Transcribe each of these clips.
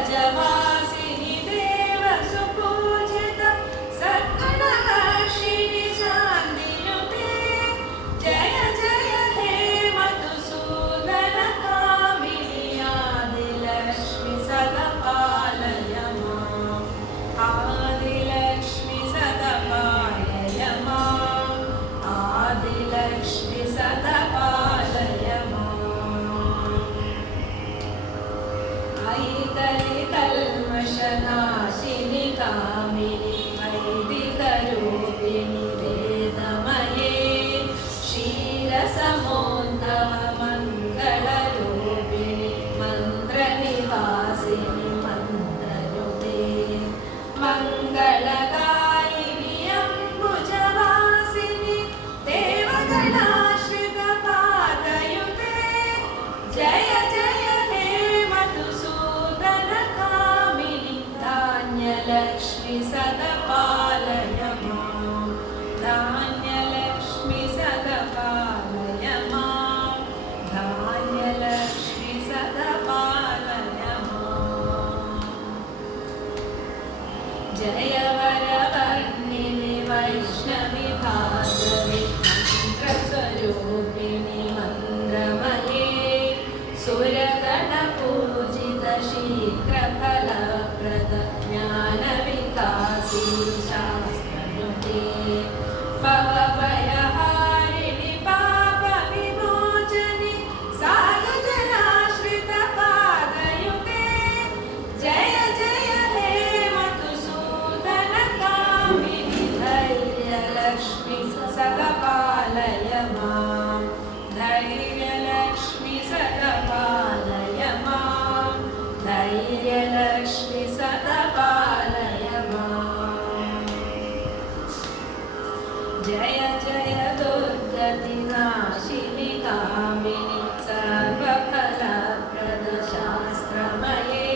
पङ्कजवासिनि देव सुपूजित सद्गुणवर्षिणि शान्तियुते जय जय हे मधुसूदन कामिनि आदिलक्ष्मि सदा पालय माम् आदिलक्ष्मि सदा पालय माम् आदिलक्ष्मि सदा पालय माम् ऐतरि कल्मषनाशिनि कामिनि वैदिकरूपिणि वेदमये क्षीरसमोद्भव मङ्गलरूपिणि मन्त्रनिवासिनि मन्त्रयुते मङ्गलदायिनि अम्बुजवासिनि देवगणाश्रितपादयुते जय जय हे मधुसूदन कामिनि धान्यलक्ष्मि सदा पालय माम् धान्यलक्ष्मि सदा पालय माम् धान्यलक्ष्मि सदा पालय माम् जय वरवर्णिनि वैष्णवि भार्गवि मन्त्रस्वरूपिणि मन्द्रमये सुरगणपूजित शीघ्रफलप्रद ज्ञानविकासिनि शास्त्रयुते भवभयहारिणि पापविमोचनि साधुजनाश्रितपादयुते जय जय हे मधुसूदन कामिनि धैर्यलक्ष्मि सदा पालय माम् धैर्यलक्ष्मि सदा पालय माम् धैर्यलक्ष्मि सदा पालय माम् जय जय दुर्गतिनाशिनि कामिनि सर्वफलप्रद शास्त्रमये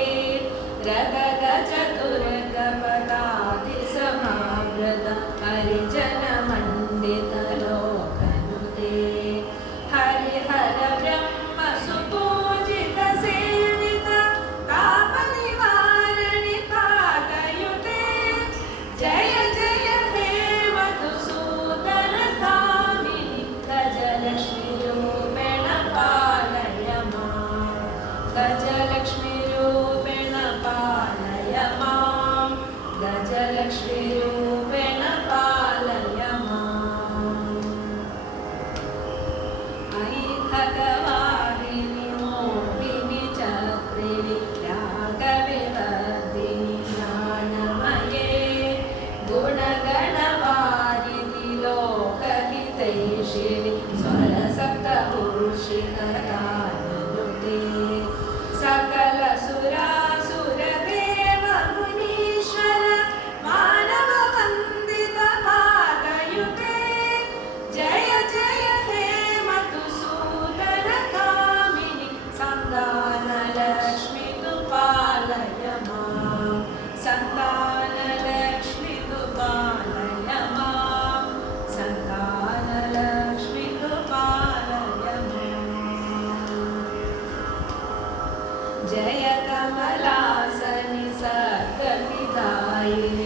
रगगजदुर्गपदातिसमावृत हरिजनमण्डित लोकनुते हरिहर ब्रह्म सुपूजित सेवित तापनिवारणि पादयुते जय जय हे मधुसूदन कामिनि गजलक्ष्मीरूपेण पालय माम् गजलक्ष्मीरूपेण पालय माम् गजलक्ष्मीरूपेण पालय माम् ऐखगवाहिनि मोहिनि चक्रिणि रागविवर्धिनि ज्ञानमये गुणगणवारिधि लोकहितैषिणि स्वरसप्तभूषितगाननुते सकलसुरासुरदेव मुनीश्वर मानववन्दित पादयुते जय जय हे मधुसूदन कामिनि सन्तानलक्ष्मि तु पालय माम् सन्तानलक्ष्मि तु पालय माम् सन्तानलक्ष्मि तु पालय माम् जय कमलासनि सद्गतिदायिनि